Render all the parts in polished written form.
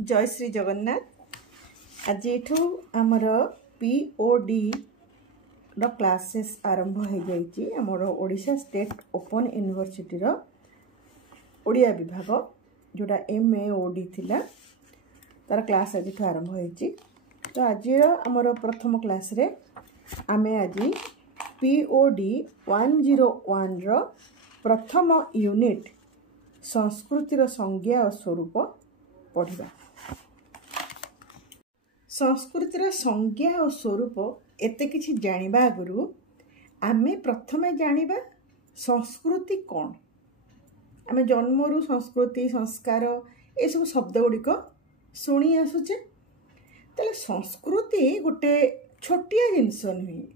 जय श्री जगन्नाथ। आज एठू आमर पीओडी क्लासेस आरंभ हो जाइए। आमर Odisha state open university Odia विभाग जोड़ा MAOD थिला तार क्लास आज आरंभ हो। तो आज आमर प्रथम क्लास रे आमे आज POD 101 रो प्रथम यूनिट संस्कृतिर संज्ञा और स्वरूप पढ़ा। संस्कृतिर संज्ञा और स्वरूप एते किछि जानिबा आगुरु आमे प्रथमे जानिबा संस्कृति कौन। आमे जन्मरु संस्कृति संस्कार ए सब शब्द गुड़िक शुणी आसुचे। ताले संस्कृति गोटे छोटिया जिनस नुहे,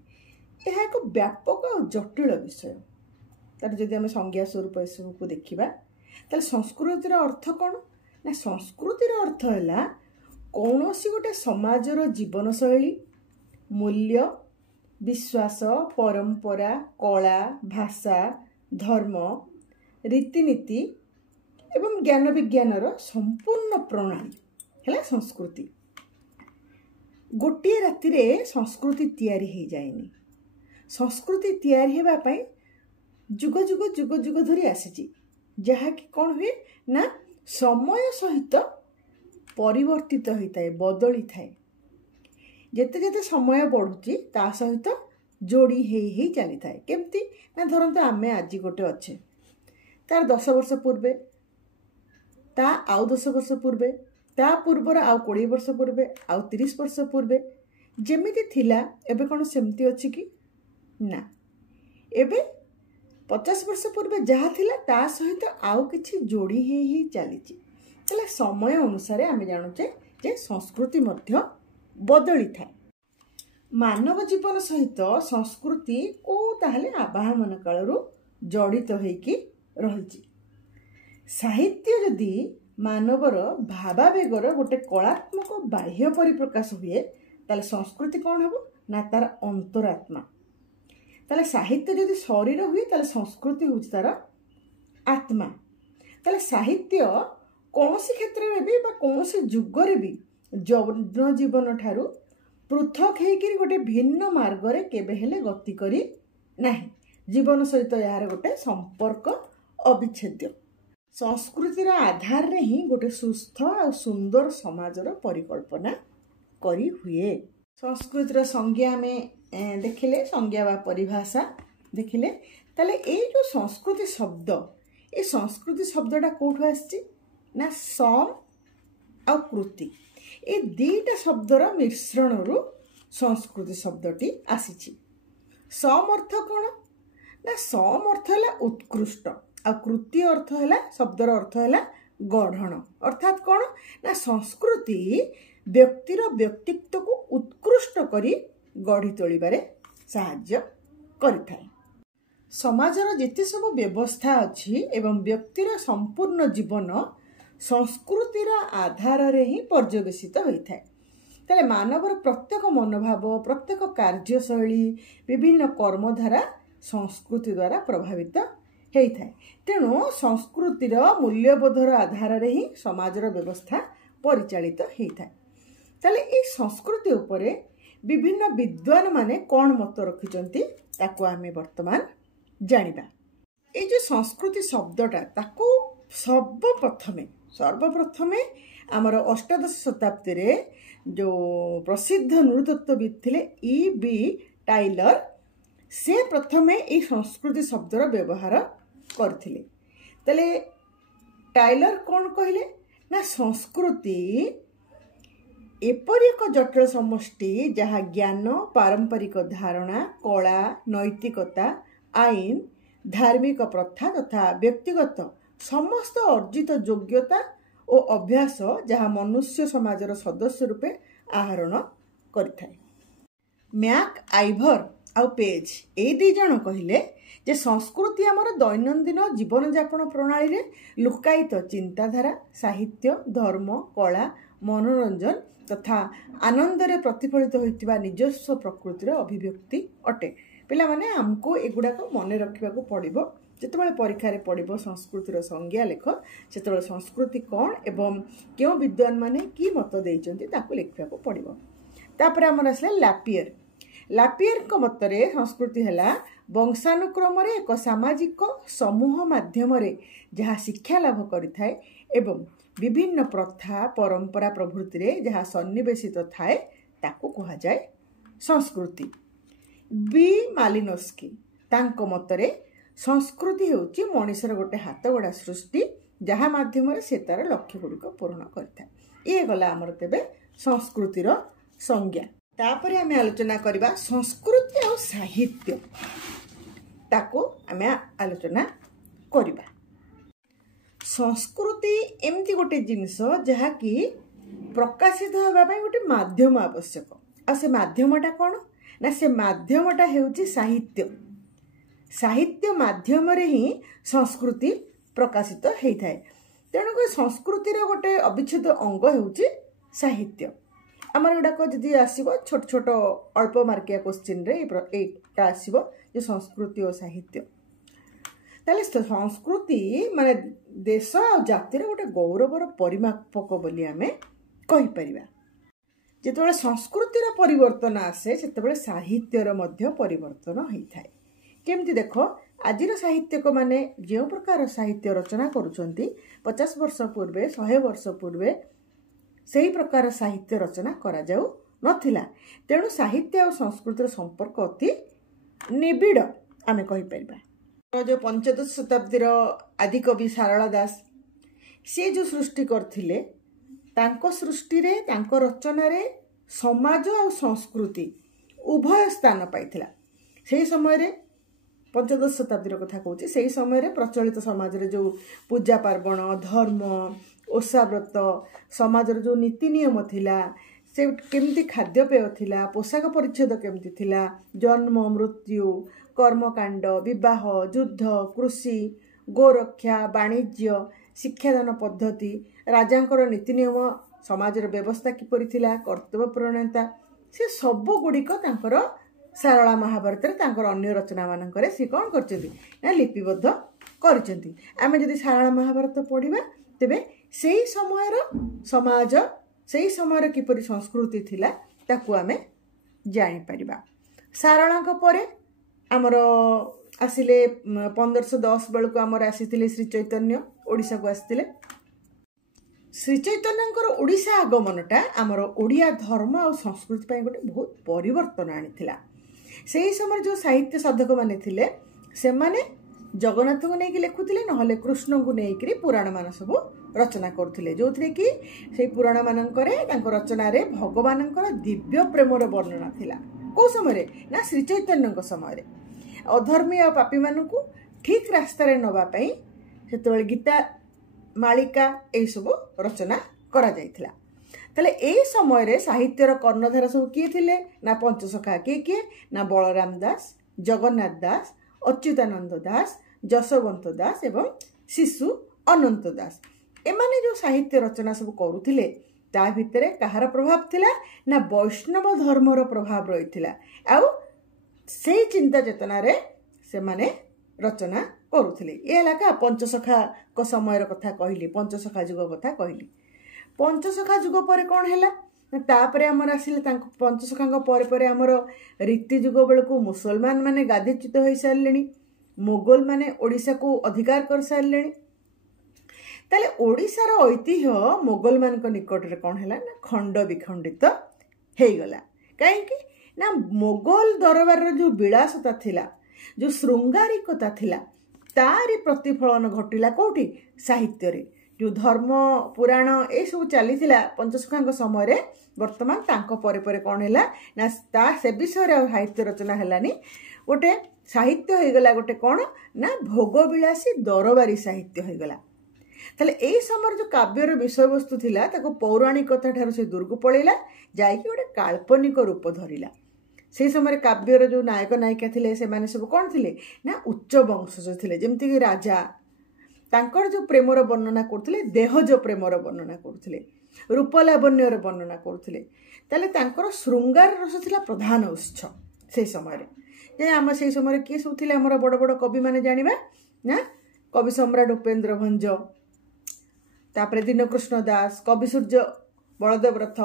यह एक व्यापक और जटिल विषय। तार जदि आमे संज्ञा स्वरूप ए सब को देखिबा ताले संस्कृतिर अर्थ कौन ना, संस्कृतिर अर्थ है कौनसी गोटे समाजर जीवन शैली, मूल्य, विश्वास, परंपरा, कला, भाषा, धर्म, रीतिनीति एवं ज्ञान विज्ञानर संपूर्ण प्रणाली है संस्कृति। गोटे राति रे संस्कृति तैयारी हो जाएनी। संस्कृति तैयारी हेबा पई जुग जुग जुग जुग धरी आसीची, जहा कि कौन हुए ना समय सहित परिवर्तित होता है, बदली थाए। जेते जेते समय बढ़ुची ता सहित जोड़ी ही चली थाए। केमती ना धरंतु आमे आज गोटे अच्छे तार 10 वर्ष पूर्वे, ता आउ 10 वर्ष पूर्वे, ता पूर्वर आउ 20 वर्ष पूर्वे, आउ 30 वर्ष पूर्वे जेमिति थिला एबे कोन सेमती अछि कि ना। एबे 50 वर्ष पूर्वे जहाँ थिला ता सहित आउ किछि जोड़ी ही चली। तले समय अनुसार आमे जानुचे जे संस्कृति मध्य बदली थाए। मानव जीवन सहित संस्कृति को ताहले आबाहमान कालरू जड़ित होइकी रहिछि। साहित्य जदि मानवर भावावेगर गोटे कलात्मक बाह्य परिप्रकाश हुए ताले संस्कृति कौन हबो ना तार अंतरात्मा। ताले साहित्य जदि शरीर हुए ताले संस्कृति होछि तार आत्मा। ताले साहित्य कौनसी क्षेत्र में भी बा कौनसी जुगरे भी जनजीवन ठारू पृथक होकर गोटे भिन्न मार्ग रे केबे हेले गति करी नाही। जीवन सहित यार गोटे संपर्क अविच्छेद्य। संस्कृतिर आधार रे ही गोटे सुस्थ और सुंदर समाजर परिकल्पना करी हुए। संस्कृतिर संज्ञा में देखिले, संज्ञा वा परिभाषा देखिले, ताले ए जो संस्कृति शब्द, ए संस्कृति शब्दटा कोठो आछि ना सम और कृति, ए दीटा शब्दर मिश्रण रु संस्कृति शब्दटी आसीछि। सम अर्थ कौन ना, सम अर्थ है उत्कृष्ट और कृति अर्थ है शब्दर अर्थ है गढ़ण। अर्थात कौन ना संस्कृति व्यक्तिर व्यक्तित्व को उत्कृष्ट करी गढ़ी तोलिबारे साहाय्य करिथाए। समाजर जेते सब व्यवस्था अछि एवं व्यक्तिर संपूर्ण जीवन संस्कृतिर आधार रे ही पर्यवेसित होता है। ताले मानवर प्रत्येक मनोभाव, प्रत्येक कार्यशैली, विभिन्न कर्मधारा संस्कृति द्वारा प्रभावित होता है। तेणु संस्कृतिर मूल्यबोधर आधार रे ही समाजर व्यवस्था परिचालित होता है। ताले ए संस्कृति उपरे विभिन्न विद्वान माने कौन मत रखिचंती ताको आमे वर्तमान जानिबा। ए जो संस्कृति शब्दटा ताको सर्वप्रथमे आमर अष्टादश शताब्दी रे जो प्रसिद्ध नृतत्वविद थिले E.B. टाइलर, से प्रथमे ए संस्कृति शब्दर व्यवहार करथिले। तले टाइलर कौन कहले ना, संस्कृति एपरि एक जटिल समष्टि जहाँ ज्ञान, पारंपरिक धारणा, कला, नैतिकता, आईन, धार्मिक प्रथा तथा व्यक्तिगत समस्त अर्जित योग्यता और अभ्यास जहाँ मनुष्य समाजर सदस्य रूपे आहरण करिथाए। मैक आइभर आउ पेज ए दी जण कहिले जे संस्कृति आमर दैनंदिन जीवन यापन प्रणाली रे लुकायित चिंताधारा, साहित्य, धर्म, कला, मनोरंजन तथा आनंद रे प्रतिफलित होइतिबा निजस्व प्रकृतिर अभिव्यक्ति अटे। पिला माने हमको एगुडा को मन रखिबा को पड़िबो ଯେତେବେଳେ ପରୀକ୍ଷାରେ ପଡ଼ିବ ସଂସ୍କୃତିର ସଂଜ୍ଞା ଲେଖ, ସେତେବେଳେ ସଂସ୍କୃତି କ'ଣ ଏବଂ କେଉଁ ବିଦ୍ୱାନମାନେ କି ମତ ଦେଇଛନ୍ତି ତାକୁ ଲେଖିବାକୁ ପଡ଼ିବ। ତାପରେ ଆମର ଆସିଲା ଲାପିୟର। ଲାପିୟରଙ୍କ ମତରେ ସଂସ୍କୃତି ହେଲା ବଂଶାନୁକ୍ରମରେ ଏକ ସାମାଜିକ ସମୂହ ମାଧ୍ୟମରେ ଯାହା ଶିକ୍ଷା ଲାଭ କରିଥାଏ ଏବଂ ବିଭିନ୍ନ ପ୍ରଥା ପରମ୍ପରା ପ୍ରଭୃତିରେ ଯାହା ସନ୍ନିବେଶିତ ଥାଏ ତାକୁ କୁହାଯାଏ ସଂସ୍କୃତି। ବି ମାଲିନୋସ୍କି ତାଙ୍କ ମତରେ ସଂସ୍କୃତି ହେଉଛି ମଣିଷର ଗୋଟେ ହାତଗଢ଼ା ସୃଷ୍ଟି ଯାହା ମାଧ୍ୟମରେ ସେ ତାର ଲକ୍ଷ୍ୟ ଗୁଡ଼ିକ ପୂରଣ କରିଥାଏ। ଇଏ ଗଲା ଆମର ତେବେ ସଂସ୍କୃତିର ସଂଜ୍ଞା। ତାପରେ ଆମେ ଆଲୋଚନା କରିବା ସଂସ୍କୃତି ଆଉ ସାହିତ୍ୟ, ତାକୁ ଆମେ ଆଲୋଚନା କରିବା। ସଂସ୍କୃତି ଏମିତି ଗୋଟେ ଜିନିଷ ଯାହାକି ପ୍ରକାଶିତ ହେବା ପାଇଁ ଗୋଟେ ମାଧ୍ୟମ ଆବଶ୍ୟକ। ଆଉ ସେ ମାଧ୍ୟମଟା କ'ଣ ନା, ସେ ମାଧ୍ୟମଟା ହେଉଛି ସାହିତ୍ୟ। ସାହିତ୍ୟ ମାଧ୍ୟମରେ ହିଁ ସଂସ୍କୃତି ପ୍ରକାଶିତ ହେଇଥାଏ। ତେଣୁକରି ସଂସ୍କୃତିର ଗୋଟେ ଅବିଚ୍ଛେଦ ଅଙ୍ଗ ହେଉଛି ସାହିତ୍ୟ। ଆମର ଏଗୁଡ଼ାକ ଯଦି ଆସିବ ଛୋଟ ଛୋଟ ଅଳ୍ପ ମାର୍କିଆ କୋଶ୍ଚିନ୍ରେ ଏଇଟା ଆସିବ ଯେ ସଂସ୍କୃତି ଓ ସାହିତ୍ୟ। ତାହେଲେ ସଂସ୍କୃତି ମାନେ ଦେଶ ଆଉ ଜାତିର ଗୋଟେ ଗୌରବର ପରିମାପକ ବୋଲି ଆମେ କହିପାରିବା। ଯେତେବେଳେ ସଂସ୍କୃତିର ପରିବର୍ତ୍ତନ ଆସେ ସେତେବେଳେ ସାହିତ୍ୟର ମଧ୍ୟ ପରିବର୍ତ୍ତନ ହୋଇଥାଏ। କେମିତି ଦେଖ, ଆଜିର ସାହିତ୍ୟିକମାନେ ଯେଉଁ ପ୍ରକାର ସାହିତ୍ୟ ରଚନା କରୁଛନ୍ତି 50 ବର୍ଷ ପୂର୍ବେ 100 ବର୍ଷ ପୂର୍ବେ ସେହି ପ୍ରକାର ସାହିତ୍ୟ ରଚନା କରାଯାଉ ନଥିଲା। ତେଣୁ ସାହିତ୍ୟ ଆଉ ସଂସ୍କୃତିର ସମ୍ପର୍କ ଅତି ନିବିଡ଼ ଆମେ କହିପାରିବା। ଯେଉଁ ପଞ୍ଚଦଶ ଶତାବ୍ଦୀର ଆଦିକବି ସାରଳା ଦାସ ସେ ଯେଉଁ ସୃଷ୍ଟି କରିଥିଲେ, ତାଙ୍କ ସୃଷ୍ଟିରେ ତାଙ୍କ ରଚନାରେ ସମାଜ ଆଉ ସଂସ୍କୃତି ଉଭୟ ସ୍ଥାନ ପାଇଥିଲା। ସେହି ସମୟରେ ପଞ୍ଚଦଶ ଶତାବ୍ଦୀର କଥା କହୁଛି, ସେହି ସମୟରେ ପ୍ରଚଳିତ ସମାଜରେ ଯେଉଁ ପୂଜା ପାର୍ବଣ, ଧର୍ମ, ଓଷାବ୍ରତ, ସମାଜର ଯେଉଁ ନୀତି ନିୟମ ଥିଲା, ସେ କେମିତି ଖାଦ୍ୟପେୟ ଥିଲା, ପୋଷାକ ପରିଚ୍ଛଦ କେମିତି ଥିଲା, ଜନ୍ମ ମୃତ୍ୟୁ, କର୍ମକାଣ୍ଡ, ବିବାହ, ଯୁଦ୍ଧ, କୃଷି, ଗୋରକ୍ଷା, ବାଣିଜ୍ୟ, ଶିକ୍ଷାଦାନ ପଦ୍ଧତି, ରାଜାଙ୍କର ନୀତି ନିୟମ, ସମାଜର ବ୍ୟବସ୍ଥା କିପରି ଥିଲା, କର୍ତ୍ତବ୍ୟ ପ୍ରଣୟତା, ସେ ସବୁଗୁଡ଼ିକ ତାଙ୍କର ସାରଳା ମହାଭାରତରେ ତାଙ୍କର ଅନ୍ୟ ରଚନାମାନଙ୍କରେ ସେ କ'ଣ କରିଛନ୍ତି ନା ଲିପିବଦ୍ଧ କରିଛନ୍ତି। ଆମେ ଯଦି ସାରଳା ମହାଭାରତ ପଢ଼ିବା ତେବେ ସେହି ସମୟର ସମାଜ, ସେହି ସମୟର କିପରି ସଂସ୍କୃତି ଥିଲା ତାକୁ ଆମେ ଜାଣିପାରିବା। ସାରଳାଙ୍କ ପରେ ଆମର ଆସିଲେ 1510 ବେଳକୁ ଆମର ଆସିଥିଲେ ଶ୍ରୀ ଚୈତନ୍ୟ, ଓଡ଼ିଶାକୁ ଆସିଥିଲେ। ଶ୍ରୀ ଚୈତନ୍ୟଙ୍କର ଓଡ଼ିଶା ଆଗମନଟା ଆମର ଓଡ଼ିଆ ଧର୍ମ ଆଉ ସଂସ୍କୃତି ପାଇଁ ଗୋଟେ ବହୁତ ପରିବର୍ତ୍ତନ ଆଣିଥିଲା। ସେହି ସମୟରେ ଯେଉଁ ସାହିତ୍ୟ ସାଧକମାନେ ଥିଲେ ସେମାନେ ଜଗନ୍ନାଥଙ୍କୁ ନେଇକି ଲେଖୁଥିଲେ, ନହେଲେ କୃଷ୍ଣଙ୍କୁ ନେଇକରି ପୁରାଣମାନ ସବୁ ରଚନା କରୁଥିଲେ, ଯେଉଁଥିରେ କି ସେଇ ପୁରାଣମାନଙ୍କରେ ତାଙ୍କ ରଚନାରେ ଭଗବାନଙ୍କର ଦିବ୍ୟ ପ୍ରେମର ବର୍ଣ୍ଣନା ଥିଲା। କେଉଁ ସମୟରେ ନା ଶ୍ରୀ ଚୈତନ୍ୟଙ୍କ ସମୟରେ ଅଧର୍ମୀ ଆଉ ପାପୀମାନଙ୍କୁ ଠିକ୍ ରାସ୍ତାରେ ନେବା ପାଇଁ ସେତେବେଳେ ଗୀତା, ମାଳିକା ଏହିସବୁ ରଚନା କରାଯାଇଥିଲା। ତାହେଲେ ଏହି ସମୟରେ ସାହିତ୍ୟର କର୍ଣ୍ଣଧାର ସବୁ କିଏ ଥିଲେ ନା ପଞ୍ଚସଖା କିଏ କିଏ ନା ବଳରାମ ଦାସ, ଜଗନ୍ନାଥ ଦାସ, ଅଚ୍ୟୁତାନନ୍ଦ ଦାସ, ଯଶୋବନ୍ତ ଦାସ ଏବଂ ଶିଶୁ ଅନନ୍ତ ଦାସ। ଏମାନେ ଯେଉଁ ସାହିତ୍ୟ ରଚନା ସବୁ କରୁଥିଲେ ତା ଭିତରେ କାହାର ପ୍ରଭାବ ଥିଲା ନା ବୈଷ୍ଣବ ଧର୍ମର ପ୍ରଭାବ ରହିଥିଲା। ଆଉ ସେଇ ଚିନ୍ତା ଚେତନାରେ ସେମାନେ ରଚନା କରୁଥିଲେ। ଏ ହେଲା କା ପଞ୍ଚସଖାଙ୍କ ସମୟର କଥା କହିଲି, ପଞ୍ଚସଖା ଯୁଗ କଥା କହିଲି। ପଞ୍ଚସଖା ଯୁଗ ପରେ କ'ଣ ହେଲା, ତାପରେ ଆମର ଆସିଲେ ତାଙ୍କ ପଞ୍ଚସଖାଙ୍କ ପରେ ପରେ ଆମର ରୀତି ଯୁଗ ବେଳକୁ ମୁସଲମାନ ମାନେ ଗାଦିଚ୍ୟୁତ ହୋଇସାରିଲେଣି, ମୋଗଲ ମାନେ ଓଡ଼ିଶାକୁ ଅଧିକାର କରିସାରିଲେଣି। ତାହେଲେ ଓଡ଼ିଶାର ଐତିହ୍ୟ ମୋଗଲମାନଙ୍କ ନିକଟରେ କ'ଣ ହେଲା ନା ଖଣ୍ଡ ବିଖଣ୍ଡିତ ହେଇଗଲା। କାହିଁକି ନା ମୋଗଲ ଦରବାରର ଯେଉଁ ବିଳାସତା ଥିଲା, ଯେଉଁ ଶୃଙ୍ଗାରିକତା ଥିଲା, ତାରି ପ୍ରତିଫଳନ ଘଟିଲା କେଉଁଠି ସାହିତ୍ୟରେ। ଯେଉଁ ଧର୍ମ ପୁରାଣ ଏସବୁ ଚାଲିଥିଲା ପଞ୍ଚସଖାଙ୍କ ସମୟରେ, ବର୍ତ୍ତମାନ ତାଙ୍କ ପରେ ପରେ କ'ଣ ହେଲା ନା ସେ ବିଷୟରେ ଆଉ ସାହିତ୍ୟ ରଚନା ହେଲାନି, ଗୋଟେ ସାହିତ୍ୟ ହେଇଗଲା ଗୋଟେ କ'ଣ ନା ଭୋଗବିଳାସୀ ଦରବାରୀ ସାହିତ୍ୟ ହେଇଗଲା। ତାହେଲେ ଏହି ସମୟରେ ଯେଉଁ କାବ୍ୟର ବିଷୟବସ୍ତୁ ଥିଲା ତାକୁ ପୌରାଣିକତା ଠାରୁ ସେ ଦୂରକୁ ପଳେଇଲା, ଯାଇକି ଗୋଟେ କାଳ୍ପନିକ ରୂପ ଧରିଲା। ସେହି ସମୟରେ କାବ୍ୟର ଯେଉଁ ନାୟକ ନାୟିକା ଥିଲେ ସେମାନେ ସବୁ କ'ଣ ଥିଲେ ନା ଉଚ୍ଚ ବଂଶଜ ଥିଲେ। ଯେମିତିକି ରାଜା ତାଙ୍କର ଯେଉଁ ପ୍ରେମର ବର୍ଣ୍ଣନା କରୁଥିଲେ, ଦେହଜ ପ୍ରେମର ବର୍ଣ୍ଣନା କରୁଥିଲେ, ରୂପଲାବଣ୍ୟର ବର୍ଣ୍ଣନା କରୁଥିଲେ। ତାହେଲେ ତାଙ୍କର ଶୃଙ୍ଗାର ରସ ଥିଲା ପ୍ରଧାନ ଉତ୍ସ ସେହି ସମୟରେ। ଯେ ଆମ ସେହି ସମୟରେ କିଏ ସବୁ ଥିଲେ ଆମର ବଡ଼ ବଡ଼ କବିମାନେ ଜାଣିବା ना कवि सम्राट उपेन्द्र भंज तापर दीनकृष्ण दास कवि सूर्य बलदेव रथ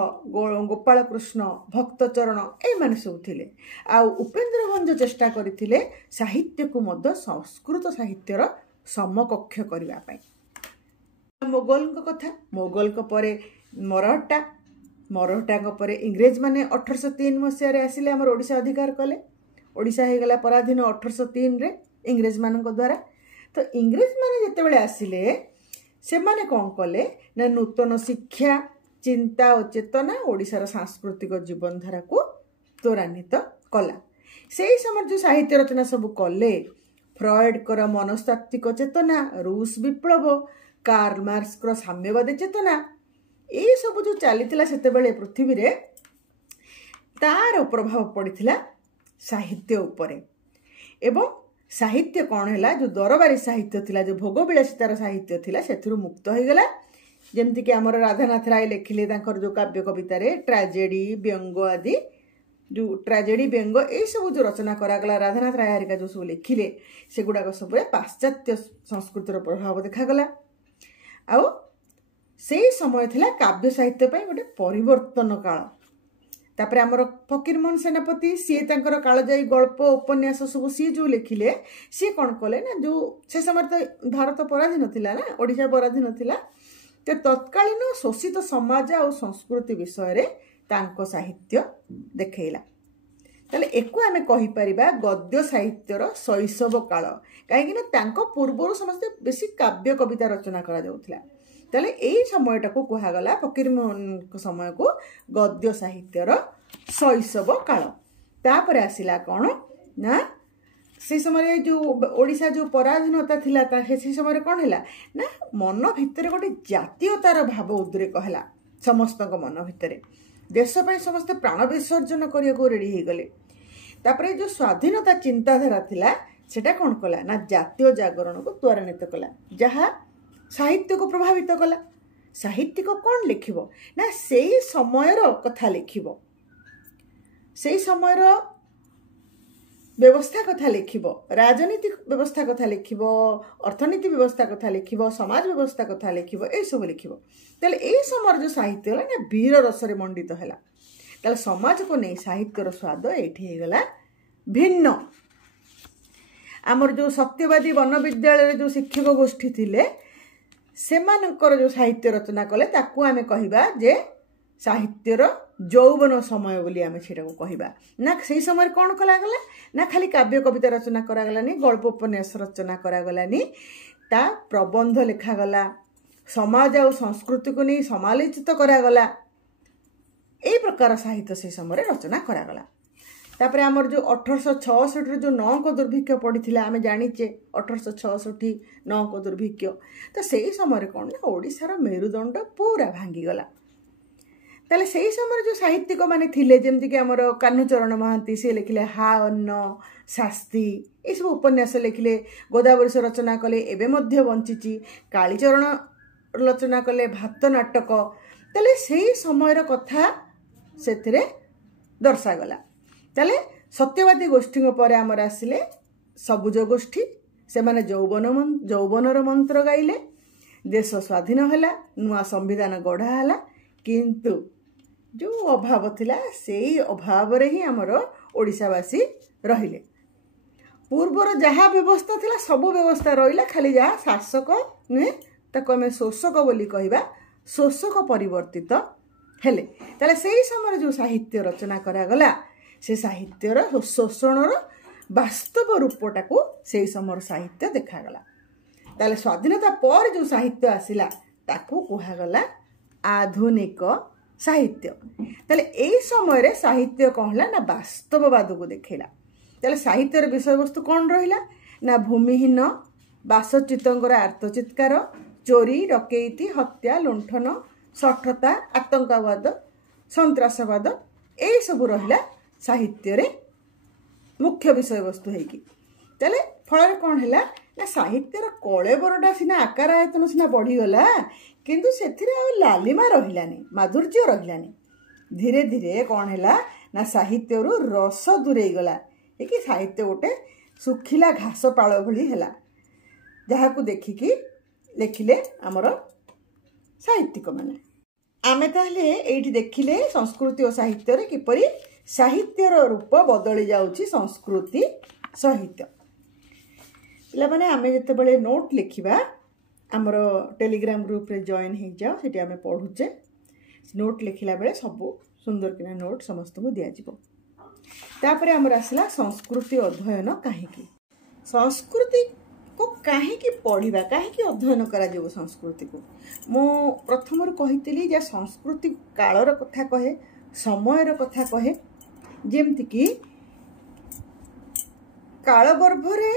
गोपाल कृष्ण भक्तचरण ए सब थिले। आ उपेन्द्र भंज चेष्टा करथिले साहित्य को मध्य संस्कृत साहित्यर समकक्ष करबा पई। मोगल कथा मोगल परे मराठा मराठा परे इंग्रेज माने 1803 मसीह रे आसिले हमर ओडिशा अधिकार कले। ओडिशा हे गला पराधीन 1803 रे इंग्रेज मान द्वारा। तो इंग्रेज माने जते बेले आसिले से माने कौन कले ना नूतन शिक्षा चिंता और चेतना ओडिशार सांस्कृतिक जीवन धारा को त्वरान्वित कला। से ही समय जो साहित्य रचना सब कले फ्रॉयड कर मनस्तात्विक चेतना रूस विप्लव कार्ल मार्क्स कर साम्यवादी चेतना ये सब जो चली से पृथ्वी रे तार प्रभाव पड़ता साहित्य उपरे। एवं साहित्य कौन है जो दरबारी साहित्य थिला जो भोग विलासितार साहित्य थिला से मुक्त हो गला। जमती कि आमर राधानाथ राय लिखिले जो काव्य कवितार ट्राजेडी व्यंग आदि जो ट्राजेडी व्यंग ये सब जो रचना करागला राधानाथ राय हरिका जो सब लिखिले से गुड़ाक सब पाश्चात्य संस्कृतिर प्रभाव देखागला। आउ से समय थिला काव्य साहित्य पे गोटे परिवर्तन काल। तापर आमर फकीरमोहन सेनापति सी तांकर कालजाई गल्प उपन्यास सब सी जो लिखिले सी कौन कले ना जो से समय तो भारत पराधीन थिला ना ओडिशा पराधीन थिला। तो तत्कालीन शोषित समाज और संस्कृति विषय रे तांको साहित्य देखैला। ताले एको आमे कहि परिबा गद्य साहित्यर शैशव काल काहेकि ना तांको पूर्वरु समस्त बेसी काव्य कविता रचना करा जाउथला। ताले एई समयटा को कहा गला फकीरमोहन समय को गद्य साहित्यर शैशव काल। तापर आसिला कोन ना से समय जो ओडिशा जो पराधीनता थिला से समय कौन है ना मन भितर गोटे जातीयतार भाव उद्रेक है समस्त मन भितर देशपाई समस्ते प्राण विसर्जन करने को रेडी हो गले। तापर जो स्वाधीनता चिंताधारा थिला सेटा कौन कला ना जातीय जागरण को त्वरान्वित कला जहाँ साहित्य को प्रभावित कला। साहित्य को कौन लिखिबो ना से समयर कथा लिखिबो से समयर व्यवस्था कथा लिखिबो राजनीतिक व्यवस्था कथा लिखिबो अर्थनीति व्यवस्था कथा लिखिबो समाज व्यवस्था कथा लिखिबो ए सब लिखिबो। ताले ए समय जो साहित्य होला ना वीर रसरे मंडित हैला। ताले समाज को नहीं साहित्यर स्वाद एठी हे गला भिन्न। आमर जो सत्यवादी वन विद्यालय जो शिक्षक गोष्ठी थिले सेमानकर जो साहित्य रचना कले ताकू आमे कहिबा जे साहित्यर यौवन समय बोली आमे सेटा को कहिबा ना। से समय कौन कला गला ना खाली काव्य कविता रचना करागलानी गल्प उपन्यास रचना करागलानी ता प्रबंध लिखागला समाज और संस्कृति को नहीं समालोचित करागला ए प्रकार साहित्य से समय रचना करागला। तापर आमर जो 1866 जो नौक दुर्भिक्ष पड़ता आम जाचे 1866 नौक दुर्भिक्ष तो से समय कौन ना ओडिशार मेरुदंड पूरा भांगीगला। ताले से समय जो साहित्यिक माने थिले जेमती कि आमर कान्हूचरण महांती से लिखिले हा अन्न शास्त्री ये सब उपन्यास लिखिले गोदावरी से रचना कले एबे मध्य बंचिची कालीचरण रचना कले भात नाटक। ताले से समय कथा से दर्शागला। ताले सत्यवादी गोष्ठी पर आमर आसिले सबुज गोष्ठी से माने यौवनर मंत्र गाइले देश स्वाधीन हैला नुआ संविधान गढ़ा हैला किंतु जो अभाव थिला से अभाव रे ही आमर ओडिशावासी रहिले। पूर्वर जहाँ व्यवस्था थिला सब व्यवस्था रहिला खाली जहाँ शासक नुहे ताको आमे शोषक बोली कहबा शोषक परिवर्तित हेले। ताले से समय जो साहित्य रचना करा गला से साहित्यर शोषणर वास्तव रूपटा को से समय साहित्य देखागला। ताले स्वाधीनता पर जो साहित्य आसिला ताको कहागला आधुनिक साहित्य। ताले ए समय रे साहित्य कहला ना वास्तववाद को देखैला। ताले साहित्यर विषय वस्तु कौन रहिला ना भूमिहीन बासच्युतंकर आर्तचित्कार चोरी डकैती हत्या लुंठन सठता आतंकवाद सन्त्रासवाद ए सब रहिला साहित्य रे मुख्य विषय वस्तु है कि। ताले फल कौन है ना साहित्यर कलेबरटा सिना आकार आयतन सिना बढ़ीगला किंतु से लालिमा रहिलानी माधुर्य रहिलानी। धीरे धीरे कौन है ना साहित्य रस दूरे गला कि साहित्य गोटे सुखिला घास पाल भली है। जहाकू देखिकी लेखिले आमर साहित्यिक माने आमे ताहले एठी देखिले संस्कृति और साहित्य रे किपरि साहित्यर रूप बदली जाउची संस्कृति सहित पिला माने आमे जते बेले नोट लिखिबा आमर टेलीग्राम ग्रुप रे जॉइन हे जाओ सेठी आमे पढुचे नोट लिखिला बेले सब सुंदर किना नोट समस्त को दिया जिवो तापरे आमर आसला संस्कृति अध्ययन काहेकी संस्कृति को काहेकी पढ़िबा काहेकी अध्ययन करा जिवो संस्कृति को मो प्रथम रु कहितली जे संस्कृति कालर कथा कहे समयर कथा कहे जेमति कि काल गर्भरे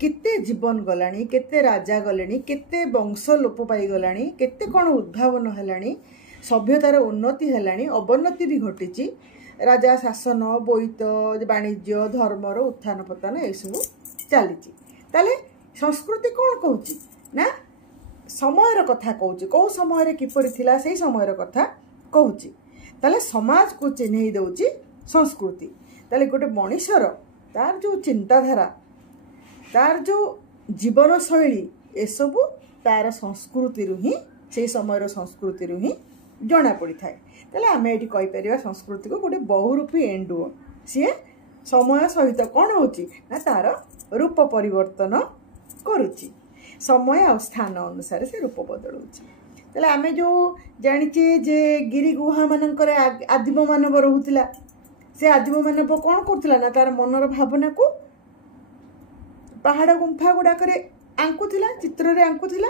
केते जीवन गलानी केते राजा गलेनी केते वंश लोप पाई गलानी केते कोन उद्भावन हेलानी सभ्यतार उन्नति हेलानी अवनति भी घटिची राजा शासन बोईत वाणिज्य धर्मर उत्थान पतन ए सब चली ताले संस्कृति कौन कहूँ ना समयर कथा कहूँ कौ समय किपरि थिला से समयर कथा कहूँ ताले समाज को चिन्ह दौची संस्कृति ताले गोटे मनीषर तार जो चिंताधारा तार जो जीवन शैली ए सब तार संस्कृति ही से समय संस्कृति ही जना पड़ी थाए ताले आमे एठी कहि परिबा संस्कृति को गोटे बहुरूपी एंडुओ सी समय सहित कौन होची ना तार रूप परिवर्तन करुची समय और स्थान अनुसार से रूप बदलुची ताले आमे जो जानिचे जे गिरी गुहा मानकर आदिम मानव रहुतिला से आदिम मानव कौन करथिला ना तार मनर भावना को पहाड़ गुंफा गुडा करे आंकुथिला चित्र रे आंकुथिला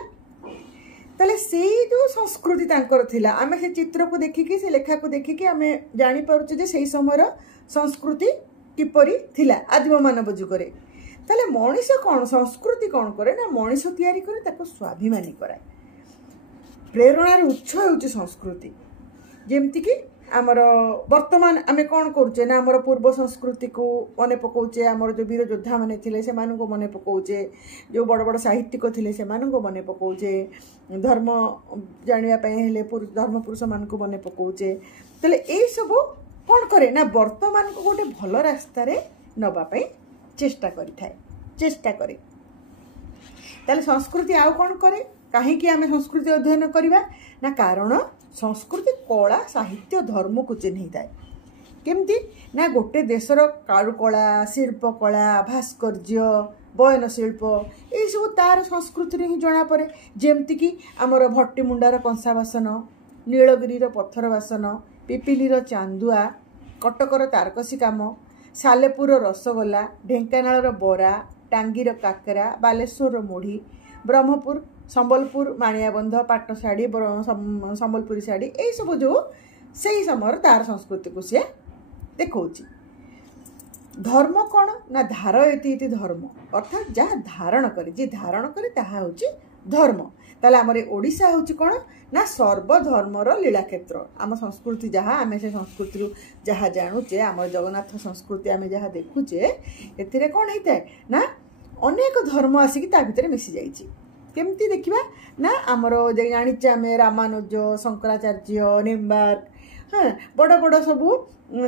ताले से जो संस्कृति तांकर थिला आमे से चित्र को देखिकी से लेखा को देखिकी आमे जानि पारुचे जे सेही समयर संस्कृति किपरि थिला आदिम मानव जुगरे ताले मनीष कौन संस्कृति कौन करे ना मनीष तैयारी करे ताको स्वाभिमानी कराए प्रेरणार उत्स होउची संस्कृति जेमति कि आमर वर्तमान आमे कौन करूचे ना आमर पूर्व संस्कृति को मने पकाउचे आमर जो वीर योद्धा माने थिले से मानु को मने पकाउचे जो बड़ बड़ साहित्यिक थिले से मानु को मने पकाउचे धर्म जानिया पय हेले धर्म पुरुष मान को मने पकाउचे तले ए सब कौन करे ना वर्तमान को गोटे भल रास्ता रे नबा पय चेष्टा करि थाए चेष्टा करे ताले संस्कृति आउ कौन करे काहे कि आमे संस्कृति अध्ययन करिबा ना कारण संस्कृति कला साहित्य धर्म को चिन्ह थाए केमती ना गोटे देशर कारुकला शिल्पकला भास्कर्य बयन शिल्प ये सब तार संस्कृति ही जना पड़े जेमती कि आमर भट्टीमुंडार कंसा बासन नीलगिरीर पत्थर बासन पिपिलीर चांदुआ कटकर तारकसी काम सालेपुर रसगोला ढेंकानाल बरा टांगीर काकरा बालेश्वर मुढ़ी ब्रह्मपुर संबलपुर माणियाबंध पाट शाढ़ी संबलपुरी शाढ़ी यही सब जो से समय तार संस्कृति को सी देखा धर्म कौन ना धार इति धर्म अर्थात जहाँ धारण करे जी धारण करे ताहा होची धर्म ताले आमर ओडिशा होची कौन ना सर्वधर्मर लीला क्षेत्र आम संस्कृति जहाँ आम से संस्कृति जहाँ जानुचे आम जगन्नाथ संस्कृति आम जहाँ देखुचे ए कौन होता है ना अनेक धर्म आसिक ता भितर मिसी जाइए केमती देखिबा ना आमर जानिचे आम रामानुज शंकराचार्य निम्बार्क हाँ बड़ बड़ सबू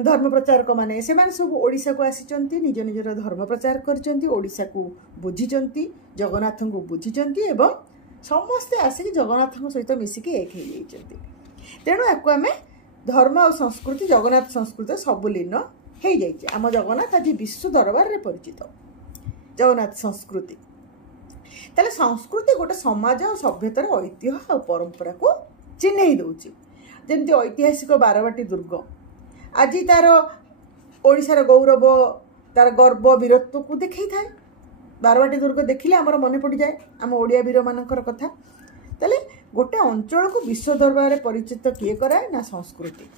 धर्म प्रचारक माने से माने सब ओडिशा को आसीचंती निज निजर धर्म प्रचार करचंती ओडिशा को बुझीचंती जगन्नाथ को बुझीचंती एवं समस्ते आसिक जगन्नाथ सहित मिसिकी एक हो जाइछंती तेणु याकू आमे धर्म और संस्कृति जगन्नाथ संस्कृति सब लीन हो जाइछे आम जगन्नाथ आज विश्व दरबार रे परिचित जगन्नाथ संस्कृति ताले संस्कृति गोटे समाज और सभ्यतार ऐतिह्य और परंपरा को चिन्ह दौची जमती ऐतिहासिक बारवाटी दुर्ग आज तार ओडिशार गौरव तार गर्व वीरत्व को देखई थाए बारवाटी दुर्ग देखिले आमर मन पड़ जाए आम ओडिया वीर मानकर कथा ताले गोटे अंचल को विश्व दरबार में परिचित किए कराए ना संस्कृति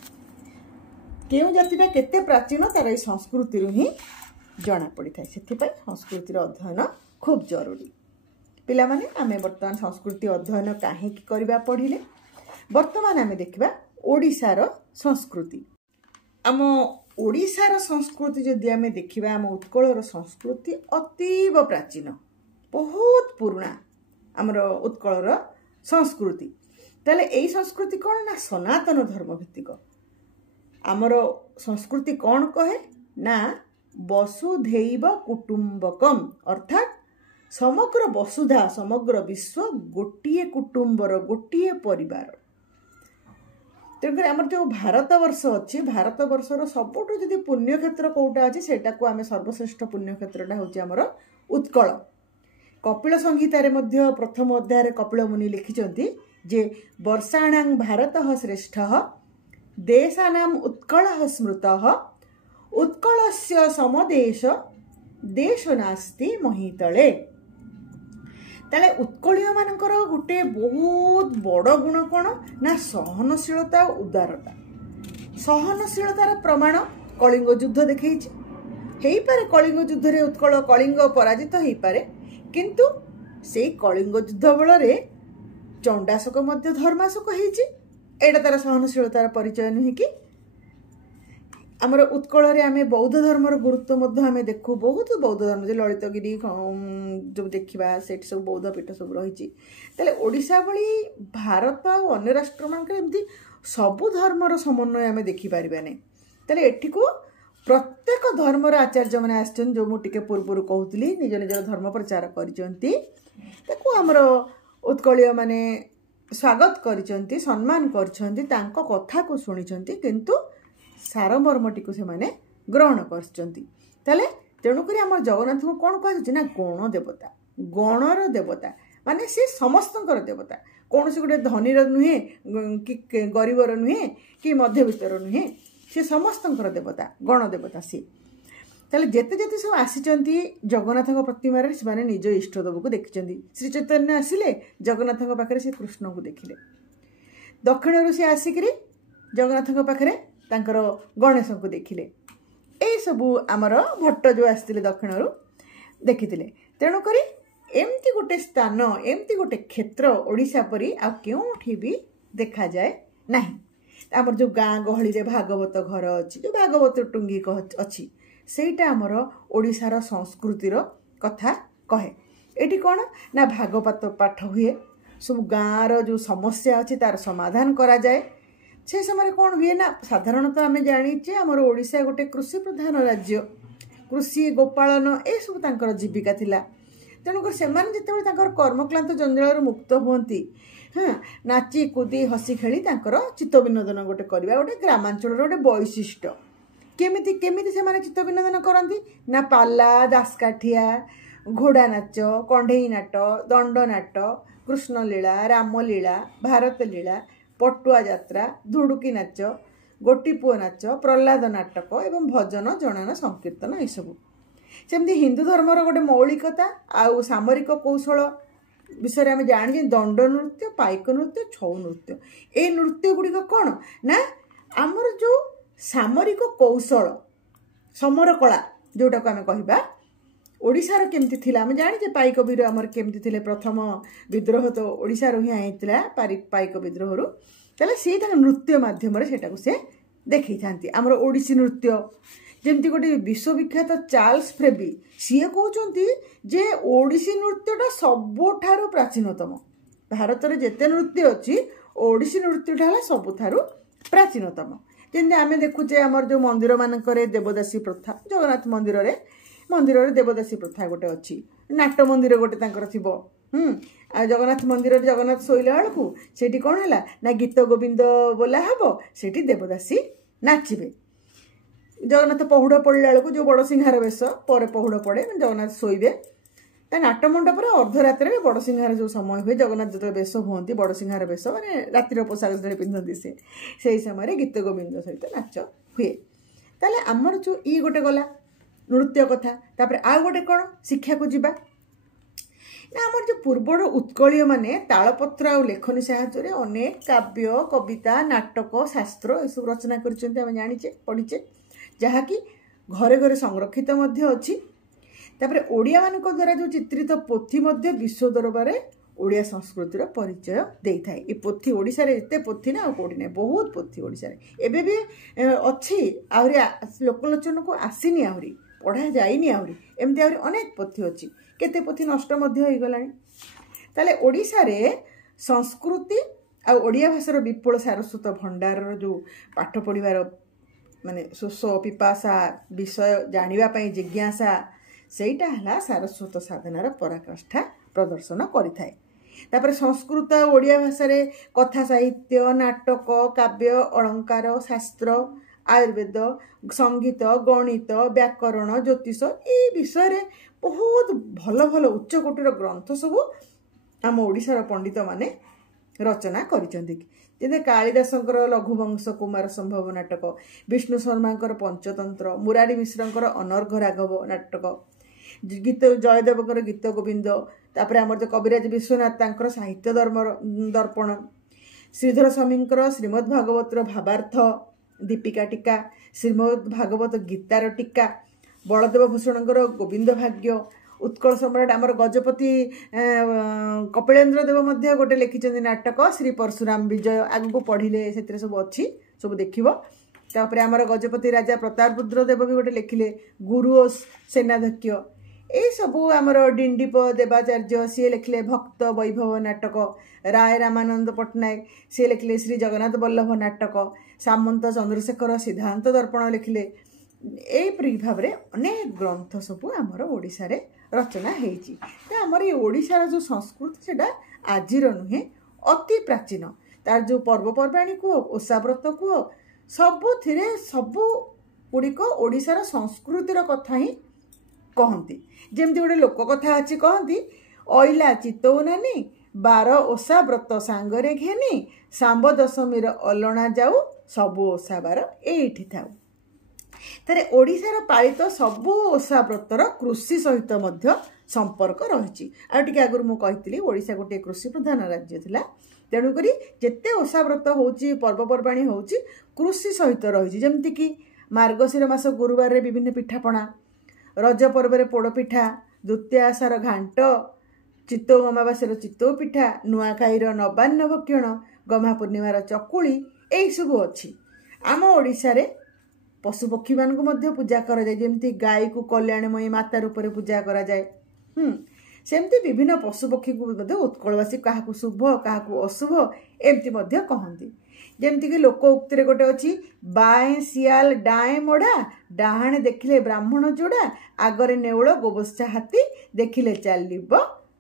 केउ जातिटा केते प्राचीन तार संस्कृति ही जना पड़ी थाए सेथिपाई संस्कृतिर अध्ययन खूब जरूरी पिला माने आमे वर्तमान संस्कृति अध्ययन काहे की करबा पढ़िले वर्तमान आमे देखिबा ओडिशार संस्कृति आम ओडिशार संस्कृति जदि आमे देखिबा आम उत्कलर संस्कृति अतीव प्राचीन बहुत पुराना आमर उत्कलर संस्कृति ताले एई संस्कृति कौन ना सनातन धर्म भित्तिक आमर संस्कृति कौन कहे ना वसुधैव कुटुंबकम अर्थात समग्र वसुधा समग्र विश्व गोटे कुटुंबर गोटे परिवार। तेणुक आम जो भारत वर्ष अच्छी भारत वर्षर सबुठ जदि पुण्यक्षेत्र कौटा अच्छे सेटा को आम सर्वश्रेष्ठ पुण्यक्षेत्रटा हूँ आमर उत्कल। कपिल संहितारे मध्य प्रथम अध्याय कपिल मुनि लिखिछन्ति जे वर्षाणां भारतः श्रेष्ठः देशानां उत्कलः स्मृतः उत्कलस्य समदेश देश नास्ति महीतले। ताले उत्कलीय मानकर गोटे बहुत बड़ गुण कौन ना सहनशीलता उदारता। सहनशीलतार प्रमाण कलिंग युद्ध देखई पारे कलिंग युद्ध रे उत्कल कलिंग पराजित हो पारे किंतु से कलिंग युद्ध बल चंडाशोक मध्य धर्माशोक होता तार सहनशीलतार परिचय नुहे कि आमर उत्कल आम बौद्ध धर्मर गुरुत्व आम देखू बहुत बौद्ध धर्म जो ललितगिरी जो देखा से सब बौद्ध पीठ सब रही ओडिशा भली भारत और अन्य राष्ट्र मानक सबु धर्मर समन्वय आम देखिपार नहीं। एठी को प्रत्येक धर्मर आचार्य मैंने आसन जो मुझे पूर्व कहूली निज निजर धर्म प्रचार करमर उत्कलीय माने स्वागत कर सम्मान कर कथा को शुणी किंतु सारमर्मटी को से माने ग्रहण कर तेणुक आम जगन्नाथ को कौन कह ना गण देवता गणर देवता माने सी समस्तंकर देवता कौन से गोटे धनीर नुहे कि गरीबर नुहे कि मध्यवित्तर नुहे सी समस्तंकर देवता गण देवता सी। जेते जेते सब आसी जगन्नाथ प्रतिमार से निज इष्टदेव को देखिं श्री चैतन्य आसिले जगन्नाथ पाखे से कृष्ण को देखिले दक्षिण से आसिक जगन्नाथ पाखे तांकर गणेश को देखिले ए सबू आमर भट्ट जो आसते दक्षिण देखी तेणुक एमती गोटे स्थान एमती गोटे क्षेत्र ओडिशा परी आ क्योंठी भी देखा जाए नहीं। आमर जो गाँ गहली रे भागवत घर अच्छी जो भागवत टुंगी अच्छी सेटा आमर ओडिशार संस्कृतिर कथा कहे। एटी कौन ना भागवत पाठ हुए सब गाँव जो समस्या अच्छी तार समाधान करा जाए से समय कौन हुए ना साधारणतः आम जाचे आमर ओडिशा गोटे कृषि प्रधान राज्य कृषि गोपालन ए सब तांकर जीविका थिला तेणुकर से कर्मक्लांत जंजाल मुक्त हुंती हाँ नाची कूदी हसी खेली चित्त विनोदन गोटे करवा गोटे ग्रामांचल गोटे वैशिष्ट्य केमिति केमिति से माने चित्त विनोदन करती ना पाला दासकाठिया घोड़ा नाच कंढेई नाट दंड नाट कृष्णलीला रामलीला भारत लीला पटुआ यात्रा धुड़ुकी नाच गोटीपुओ नाच प्रहलाद नाटक एवं भजन जनाना संकीर्तन ये सब सेमती हिंदू धर्मर गोटे मौलिकता आउ सामरिक कौशल विषय आम जाने दंड नृत्य पाइक नृत्य छौ नृत्य ए नृत्य गुड़िक कौन ना आमर जो सामरिक कौशल समर कला जोटा को आम कहबा ओडिशार केमती थिला आम जाने पाइक वीर आमर केमती थिले प्रथम विद्रोह तो ओडिशार ही होता पाइक विद्रोह ताले सी नृत्य माध्यम से देखी था आमर ओडिसी नृत्य जमती गोटे विश्वविख्यात चार्ल्स फ्रेबी सी कहते जे ओडिसी नृत्यटा सबुठारु प्राचीनतम भारत में जिते नृत्य अच्छी ओडिसी नृत्यटा है सबुठारु प्राचीनतम जमी आम देखुचे आमर जो मंदिर मानक देवदासी प्रथा जगन्नाथ मंदिर रे देवदासी प्रथा गोटे अच्छी नाट मंदिर गोटे थी आ जगन्नाथ मंदिर जगन्नाथ शोला बेलू से कौन है ना गीत गोविंद बोला हम से देवदासी नाचे जगन्नाथ पहुड़ पड़ा बेलू जो बड़ सिंहार बेश पर पहुड़ पड़े जगन्नाथ शोबे नाट मंडप अर्धरात बड़ सिंहार जो समय हुए जगन्नाथ जो बेश हमें बड़ सिंहार बेश मैंने रातिर पोशाक जो पिंधती से समय गीत गोविंद सहित नाच हुए ताले आमर जो ये गोटे गला नृत्य कथा तापर आ गोटे कौन शिक्षा को जीवा ना आमर जो पूर्वर उत्कलीय माने तालपत्र आ लेखनी साहाय्य अनेक काव्य कविता नाटक शास्त्र ये सब रचना कर जाचे पढ़ीचे जहाँकि घरे घरे संरक्षित अच्छी तापर ओडिया मान द्वारा जो चित्रित पोथी विश्व दरबार ओडिया संस्कृतिर परिचय दे थाए। ये पोथी ओडिशा रे एते पोथी ना कोठी ना बहुत पोथी ओडिशा रे एबे भी अच्छी आहरी लोकलोचन को आसीनी आहरी पढ़ा जाइनी आहरी एमती आहरी अनेक पोथी अच्छी केते पोथी नष्ट मध्य हो गलानी ताले ओडिशा रे संस्कृति आ ओडिया भाषार विपुल सारस्वत भंडार जो पाठ पढ़िबार माने शोष पिपासा विषय जानिबा पई जिज्ञासा ସେଇଟା ହେଲା ସାରସ୍ୱତ ସାଧନାର ପରାକାଷ୍ଠା ପ୍ରଦର୍ଶନ କରିଥାଏ। ତାପରେ ସଂସ୍କୃତ ଓଡ଼ିଆ ଭାଷାରେ କଥା ସାହିତ୍ୟ, ନାଟକ, କାବ୍ୟ, ଅଳଙ୍କାର, ଶାସ୍ତ୍ର, ଆୟୁର୍ବେଦ, ସଙ୍ଗୀତ, ଗଣିତ, ବ୍ୟାକରଣ, ଜ୍ୟୋତିଷ এই ବିଷୟରେ ବହୁତ ଭଲ ଭଲ ଉଚ୍ଚକୋଟୀର ଗ୍ରନ୍ଥ ସବୁ ଆମ ଓଡ଼ିଶାର ପଣ୍ଡିତମାନେ ରଚନା କରିଛନ୍ତି। ଯେମିତି କାଳିଦାସଙ୍କର ଲଘୁବଂଶ କୁମାର ସମ୍ଭବ ନାଟକ, ବିଷ୍ଣୁ ଶର୍ମାଙ୍କର ପଞ୍ଚତନ୍ତ୍ର, ମୁରାରୀ ମିଶ୍ରଙ୍କର ଅନର୍ଘ ରାଘବ ନାଟକ, ଗୀତ ଜୟଦେବଙ୍କର ଗୀତ ଗୋବିନ୍ଦ, ତାପରେ ଆମର ଯେଉଁ କବିରାଜ ବିଶ୍ୱନାଥ ତାଙ୍କର ସାହିତ୍ୟ ଦର୍ପଣ, ଶ୍ରୀଧର ସ୍ୱାମୀଙ୍କର ଶ୍ରୀମଦ୍ ଭାଗବତର ଭାବାର୍ଥ ଦୀପିକା ଟୀକା, ଶ୍ରୀମଦ୍ ଭାଗବତ ଗୀତାର ଟୀକା, ବଳଦେବ ଭୂଷଣଙ୍କର ଗୋବିନ୍ଦ ଭାଗ୍ୟ, ଉତ୍କଳ ସମ୍ରାଟ ଆମର ଗଜପତି କପିଳେନ୍ଦ୍ର ଦେବ ମଧ୍ୟ ଗୋଟେ ଲେଖିଛନ୍ତି ନାଟକ ଶ୍ରୀ ପରଶୁରାମ ବିଜୟ। ଆଗକୁ ପଢ଼ିଲେ ସେଥିରେ ସବୁ ଅଛି, ସବୁ ଦେଖିବ। ତାପରେ ଆମର ଗଜପତି ରାଜା ପ୍ରତାପରୁଦ୍ର ଦେବ ବି ଗୋଟେ ଲେଖିଲେ ଗୁରୁ ଓ ସେନାଧ୍ୟକ୍ଷ। ଏଇସବୁ ଆମର ଡିଣ୍ଡିପ ଦେବାଚାର୍ଯ୍ୟ ସିଏ ଲେଖିଲେ ଭକ୍ତ ବୈଭବ ନାଟକ, ରାୟ ରାମାନନ୍ଦ ପଟ୍ଟନାୟକ ସିଏ ଲେଖିଲେ ଶ୍ରୀ ଜଗନ୍ନାଥ ବଲ୍ଲଭ ନାଟକ, ସାମନ୍ତ ଚନ୍ଦ୍ରଶେଖର ସିଦ୍ଧାନ୍ତ ଦର୍ପଣ ଲେଖିଲେ। ଏଇପରି ଭାବରେ ଅନେକ ଗ୍ରନ୍ଥ ସବୁ ଆମର ଓଡ଼ିଶାରେ ରଚନା ହେଇଛି। ତ ଆମର ଏଇ ଓଡ଼ିଶାର ଯେଉଁ ସଂସ୍କୃତି ସେଇଟା ଆଜିର ନୁହେଁ, ଅତି ପ୍ରାଚୀନ। ତାର ଯେଉଁ ପର୍ବପର୍ବାଣୀ କୁହ, ଓଷାବ୍ରତ କୁହ, ସବୁଥିରେ ସବୁ ଗୁଡ଼ିକ ଓଡ଼ିଶାର ସଂସ୍କୃତିର କଥା ହିଁ କହନ୍ତି। ଯେମିତି ଗୋଟେ ଲୋକ କଥା ଅଛି, କହନ୍ତି ଅଇଲା ଚିତଉ ନାନୀ, ବାର ଓଷା ବ୍ରତ ସାଙ୍ଗରେ ଘେନି, ଶାମ୍ବ ଦଶମୀର ଅଲଣା ଯାଉ, ସବୁ ଓଷା ବାର ଏଇଠି ଥାଉ। ତାରେ ଓଡ଼ିଶାର ପାଳିତ ସବୁ ଓଷା ବ୍ରତର କୃଷି ସହିତ ମଧ୍ୟ ସମ୍ପର୍କ ରହିଛି। ଆଉ ଟିକେ ଆଗରୁ ମୁଁ କହିଥିଲି ଓଡ଼ିଶା ଗୋଟିଏ କୃଷି ପ୍ରଧାନ ରାଜ୍ୟ ଥିଲା, ତେଣୁକରି ଯେତେ ଓଷା ବ୍ରତ ହେଉଛି, ପର୍ବପର୍ବାଣୀ ହେଉଛି, କୃଷି ସହିତ ରହିଛି। ଯେମିତିକି ମାର୍ଗଶିର ମାସ ଗୁରୁବାରରେ ବିଭିନ୍ନ ପିଠାପଣା, ରଜ ପର୍ବରେ ପୋଡ଼ପିଠା, ଦ୍ୱିତୀୟା ଆଷାଢ଼ ଘାଣ୍ଟ, ଚିତଉ ଅମାବାସ୍ୟାର ଚିତଉ ପିଠା, ନୂଆଖାଇର ନବାନ୍ନ ଭକ୍ଷଣ, ଗହ୍ମା ପୂର୍ଣ୍ଣିମାର ଚକୁଳି, ଏଇସବୁ ଅଛି। ଆମ ଓଡ଼ିଶାରେ ପଶୁପକ୍ଷୀମାନଙ୍କୁ ମଧ୍ୟ ପୂଜା କରାଯାଏ। ଯେମିତି ଗାଈକୁ କଲ୍ୟାଣମୟୀ ମାତା ରୂପରେ ପୂଜା କରାଯାଏ, ସେମିତି ବିଭିନ୍ନ ପଶୁପକ୍ଷୀକୁ ମଧ୍ୟ ଉତ୍କଳବାସୀ କାହାକୁ ଶୁଭ କାହାକୁ ଅଶୁଭ ଏମିତି ମଧ୍ୟ କହନ୍ତି। ଯେମିତିକି ଲୋକ ଉକ୍ତିରେ ଗୋଟେ ଅଛି, ବାଏଁ ଶିଆଲ ଡାଏଁ ମଢ଼ା, ଡାହାଣେ ଦେଖିଲେ ବ୍ରାହ୍ମଣ ଯୋଡ଼ା, ଆଗରେ ନେଉଳ ଗୋବତ୍ସା ହାତୀ, ଦେଖିଲେ ଚାଲିବ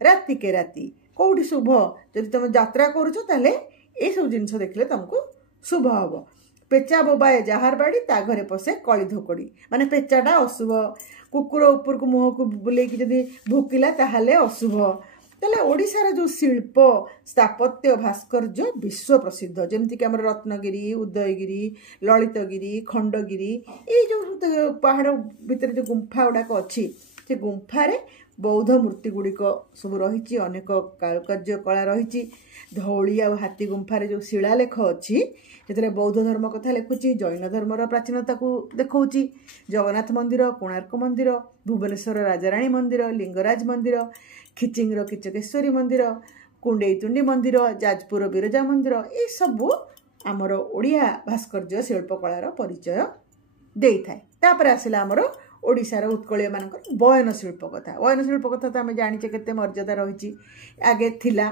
ରାତିକେ ରାତି। କେଉଁଠି ଶୁଭ? ଯଦି ତୁମେ ଯାତ୍ରା କରୁଛ ତାହେଲେ ଏଇସବୁ ଜିନିଷ ଦେଖିଲେ ତୁମକୁ ଶୁଭ ହେବ। ପେଚା ବୋବାଏ ଯାହାର ବାଡ଼ି, ତା ଘରେ ପଶେ କଳି ଧୋକଡ଼ି, ମାନେ ପେଚାଟା ଅଶୁଭ। କୁକୁର ଉପରକୁ ମୁହଁକୁ ବୁଲେଇକି ଯଦି ଭୁକିଲା ତାହେଲେ ଅଶୁଭ। ତାହେଲେ ଓଡ଼ିଶାର ଯେଉଁ ଶିଳ୍ପ ସ୍ଥାପତ୍ୟ ଭାସ୍କର୍ଯ୍ୟ ବିଶ୍ୱ ପ୍ରସିଦ୍ଧ। ଯେମିତିକି ଆମର ରତ୍ନଗିରି, ଉଦୟଗିରି, ଲଳିତଗିରି, ଖଣ୍ଡଗିରି, ଏଇ ଯେଉଁ ପାହାଡ଼ ଭିତରେ ଯେଉଁ ଗୁମ୍ଫା ଗୁଡ଼ାକ ଅଛି, ସେ ଗୁମ୍ଫାରେ ବୌଦ୍ଧ ମୂର୍ତ୍ତି ଗୁଡ଼ିକ ସବୁ ରହିଛି, ଅନେକ କାରୁକାର୍ଯ୍ୟ କଳା ରହିଛି। ଧଉଳି ଆଉ ହାତୀ ଗୁମ୍ଫାରେ ଯେଉଁ ଶିଳାଲେଖ ଅଛି ସେଥିରେ ବୌଦ୍ଧ ଧର୍ମ କଥା ଲେଖୁଛି, ଜୈନ ଧର୍ମର ପ୍ରାଚୀନତାକୁ ଦେଖାଉଛି। ଜଗନ୍ନାଥ ମନ୍ଦିର, କୋଣାର୍କ ମନ୍ଦିର, ଭୁବନେଶ୍ୱର ରାଜାରାଣୀ ମନ୍ଦିର, ଲିଙ୍ଗରାଜ ମନ୍ଦିର, ଖିଚିଙ୍ଗର କିଚକେଶ୍ୱରୀ ମନ୍ଦିର, କୁଣ୍ଡେଇତୁଣ୍ଡି ମନ୍ଦିର, ଯାଜପୁର ବିରଜା ମନ୍ଦିର, ଏସବୁ ଆମର ଓଡ଼ିଆ ଭାସ୍କର୍ଯ୍ୟ ଶିଳ୍ପକଳାର ପରିଚୟ ଦେଇଥାଏ। ତାପରେ ଆସିଲା ଆମର ଓଡ଼ିଶାର ଉତ୍କଳୀୟମାନଙ୍କର ବୟନଶିଳ୍ପ କଥା। ବୟନଶିଳ୍ପ କଥା ତ ଆମେ ଜାଣିଛେ କେତେ ମର୍ଯ୍ୟାଦା ରହିଛି। ଆଗେ ଥିଲା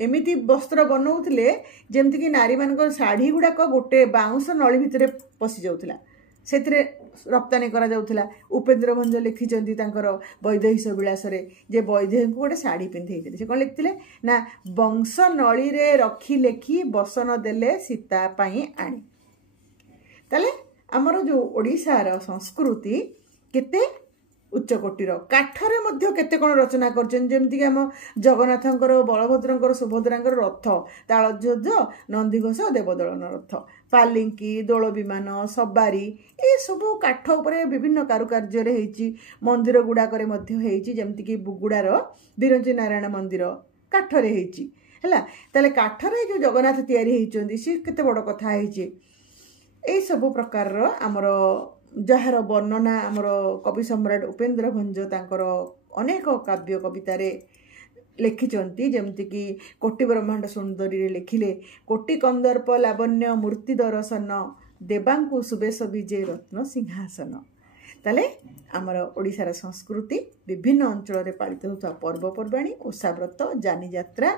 ଏମିତି ବସ୍ତ୍ର ବନାଉଥିଲେ ଯେମିତିକି ନାରୀମାନଙ୍କର ଶାଢ଼ୀ ଗୁଡ଼ାକ ଗୋଟେ ବାଉଁଶ ନଳି ଭିତରେ ପଶି ଯାଉଥିଲା, ସେଥିରେ ରପ୍ତାନି କରାଯାଉଥିଲା। ଉପେନ୍ଦ୍ର ଭଞ୍ଜ ଲେଖିଛନ୍ତି ତାଙ୍କର ବୈଦେହୀଶ ବିଳାସରେ ଯେ ବୈଦେହୀଙ୍କୁ ଗୋଟେ ଶାଢ଼ୀ ପିନ୍ଧେଇଥିଲେ। ସେ କ'ଣ ଲେଖିଥିଲେ ନା, ବଂଶ ନଳୀରେ ରଖି ଲେଖି ବସନ ଦେଲେ ସୀତା ପାଇଁ ଆଣି। ତାହେଲେ ଆମର ଯେଉଁ ଓଡ଼ିଶାର ସଂସ୍କୃତି କେତେ ଉଚ୍ଚକୋଟୀର। କାଠରେ ମଧ୍ୟ କେତେ କ'ଣ ରଚନା କରିଛନ୍ତି। ଯେମିତିକି ଆମ ଜଗନ୍ନାଥଙ୍କର, ବଳଭଦ୍ରଙ୍କର, ସୁଭଦ୍ରାଙ୍କର ରଥ, ତାଳଧ୍ୱଜ, ନନ୍ଦିଘୋଷ, ଦେବଦଳନ ରଥ, ପାଲିଙ୍କି, ଦୋଳ ବିମାନ, ସବାରି, ଏସବୁ କାଠ ଉପରେ ବିଭିନ୍ନ କାରୁକାର୍ଯ୍ୟରେ ହେଇଛି। ମନ୍ଦିର ଗୁଡ଼ାକରେ ମଧ୍ୟ ହେଇଛି। ଯେମିତିକି ବୁଗୁଡ଼ାର ବିରଞ୍ଚି ନାରାୟଣ ମନ୍ଦିର କାଠରେ ହେଇଛି ହେଲା। ତାହେଲେ କାଠରେ ଯେଉଁ ଜଗନ୍ନାଥ ତିଆରି ହେଇଛନ୍ତି ସିଏ କେତେ ବଡ଼ କଥା ହେଇଛି। ଏଇସବୁ ପ୍ରକାରର ଆମର ଯାହାର ବର୍ଣ୍ଣନା ଆମର କବି ସମ୍ରାଟ ଉପେନ୍ଦ୍ର ଭଞ୍ଜ ତାଙ୍କର ଅନେକ କାବ୍ୟ କବିତାରେ ଲେଖିଛନ୍ତି। ଯେମିତିକି କୋଟି ବ୍ରହ୍ମାଣ୍ଡ ସୁନ୍ଦରୀରେ ଲେଖିଲେ, କୋଟି କନ୍ଦର୍ପ ଲାବଣ୍ୟ ମୂର୍ତ୍ତି ଦର୍ଶନ, ଦେବାଙ୍କୁ ସୁବେଶ ବିଜେ ରତ୍ନ ସିଂହାସନ। ତାହେଲେ ଆମର ଓଡ଼ିଶାର ସଂସ୍କୃତି ବିଭିନ୍ନ ଅଞ୍ଚଳରେ ପାଳିତ ହେଉଥିବା ପର୍ବପର୍ବାଣୀ, ଓଷାବ୍ରତ, ଯାନିଯାତ୍ରା,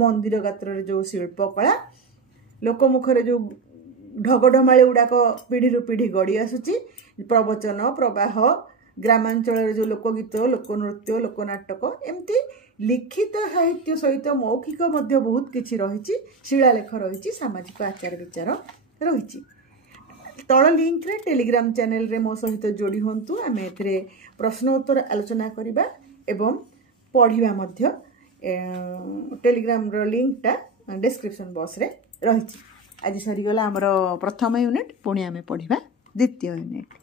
ମନ୍ଦିର ଗାତ୍ରରେ ଯେଉଁ ଶିଳ୍ପକଳା, ଲୋକମୁଖରେ ଯେଉଁ ଢଗଢମାଳି ଗୁଡ଼ାକ ପିଢ଼ିରୁ ପିଢ଼ି ଗଡ଼ି ଆସୁଛି, ପ୍ରବଚନ, ପ୍ରବାହ, ग्रामांचल जो लोकगीत लोकनृत्य लोकनाटक एमती लिखित साहित्य सहित मौखिक बहुत किछि रही शिलालेख रही सामाजिक आचार विचार रही तल लिंक रे टेलीग्राम चैनल रे मो सहित जोड़ी हंतु आम ए प्रश्न उत्तर आलोचना करबा एवं पढ़िबा मध्य टेलीग्राम रो लिंक टा डिस्क्रिप्शन बॉक्स रे रही आज सरीगला आमर प्रथम यूनिट पुणी आम पढ़िबा द्वितीय यूनिट।